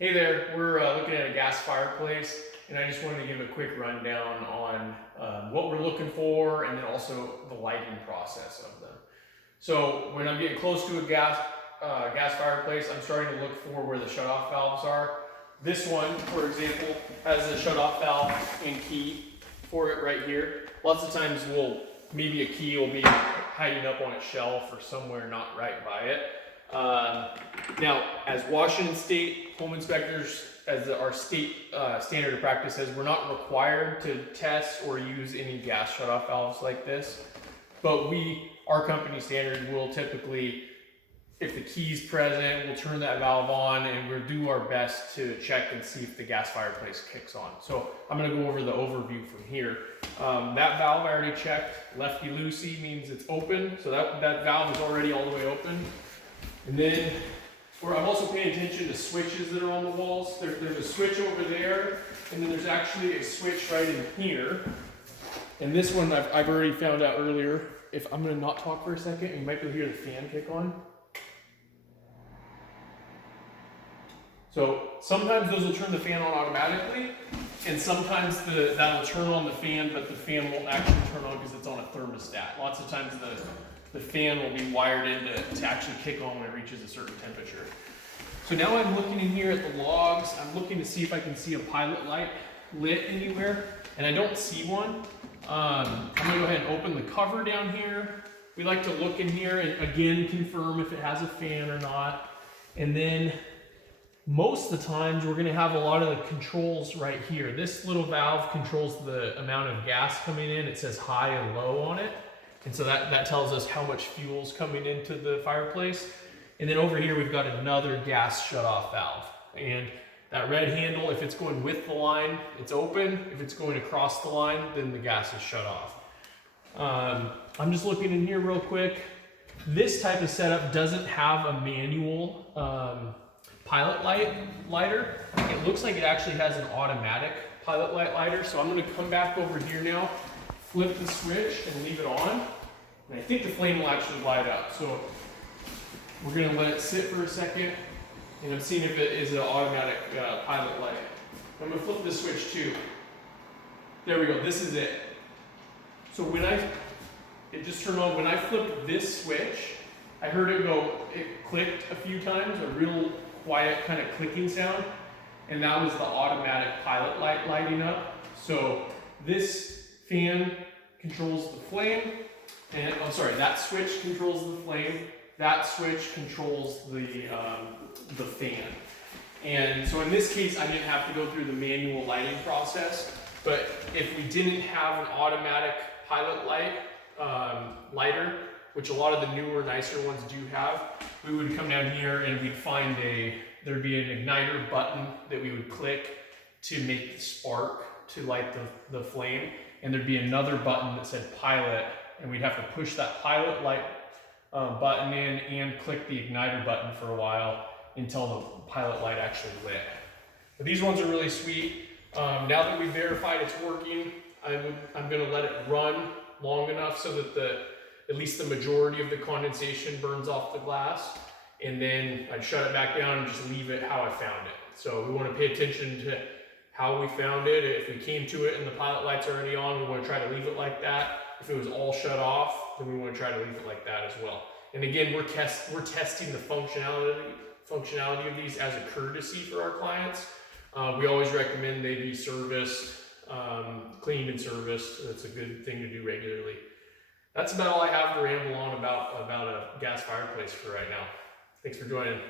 Hey there, we're looking at a gas fireplace, and I just wanted to give a quick rundown on what we're looking for and then also the lighting process of them. So when I'm getting close to a gas fireplace, I'm starting to look for where the shutoff valves are. This one, for example, has a shutoff valve and key for it right here. Lots of times maybe a key will be hiding up on its shelf or somewhere not right by it. Now, as Washington State home inspectors, as our state standard of practice says, we're not required to test or use any gas shutoff valves like this. But our company standard will typically, if the key's present, we'll turn that valve on and we'll do our best to check and see if the gas fireplace kicks on. So I'm gonna go over the overview from here. That valve I already checked. Lefty-loosey means it's open. So that valve is already all the way open. And then I'm also paying attention to switches that are on the walls. There's a switch over there, and then there's actually a switch right in here. And this one I've already found out earlier. If I'm gonna not talk for a second, you might be able to hear the fan kick on. So sometimes those will turn the fan on automatically, and sometimes that'll turn on the fan, but the fan won't actually turn on because it's on a thermostat. Lots of times the fan will be wired in to actually kick on when it reaches a certain temperature. So now I'm looking in here at the logs. I'm looking to see if I can see a pilot light lit anywhere, and I don't see one. I'm gonna go ahead and open the cover down here. We like to look in here and again confirm if it has a fan or not. And then most of the times we're gonna have a lot of the controls right here. This little valve controls the amount of gas coming in. It says high and low on it. And so that tells us how much fuel is coming into the fireplace. And then over here, we've got another gas shutoff valve. And that red handle, if it's going with the line, it's open. If it's going across the line, then the gas is shut off. I'm just looking in here real quick. This type of setup doesn't have a manual pilot lighter. It looks like it actually has an automatic pilot light lighter. So I'm gonna come back over here now, flip the switch and leave it on. And I think the flame will actually light up. So we're gonna let it sit for a second, and I'm seeing if it is an automatic pilot light. I'm gonna flip the switch too. There we go, this is it. So it just turned on. When I flipped this switch, I heard it clicked a few times, a real quiet kind of clicking sound, and that was the automatic pilot light lighting up. So this fan controls the flame, and that switch controls the flame. That switch controls the fan. And so in this case, I didn't have to go through the manual lighting process. But if we didn't have an automatic pilot lighter, which a lot of the newer, nicer ones do have, we would come down here and we'd find there'd be an igniter button that we would click to make the spark to light the flame. And there'd be another button that said pilot, and we'd have to push that pilot light button in and click the igniter button for a while until the pilot light actually lit. But these ones are really sweet. Now that we've verified it's working, I'm gonna let it run long enough so that at least the majority of the condensation burns off the glass, and then I'd shut it back down and just leave it how I found it. So we wanna pay attention to how we found it. If we came to it and the pilot light's already on, we want to try to leave it like that. If it was all shut off, then we want to try to leave it like that as well. And again, we're testing the functionality of these as a courtesy for our clients. We always recommend they be serviced, cleaned and serviced. That's a good thing to do regularly. That's about all I have to ramble on about a gas fireplace for right now. Thanks for joining.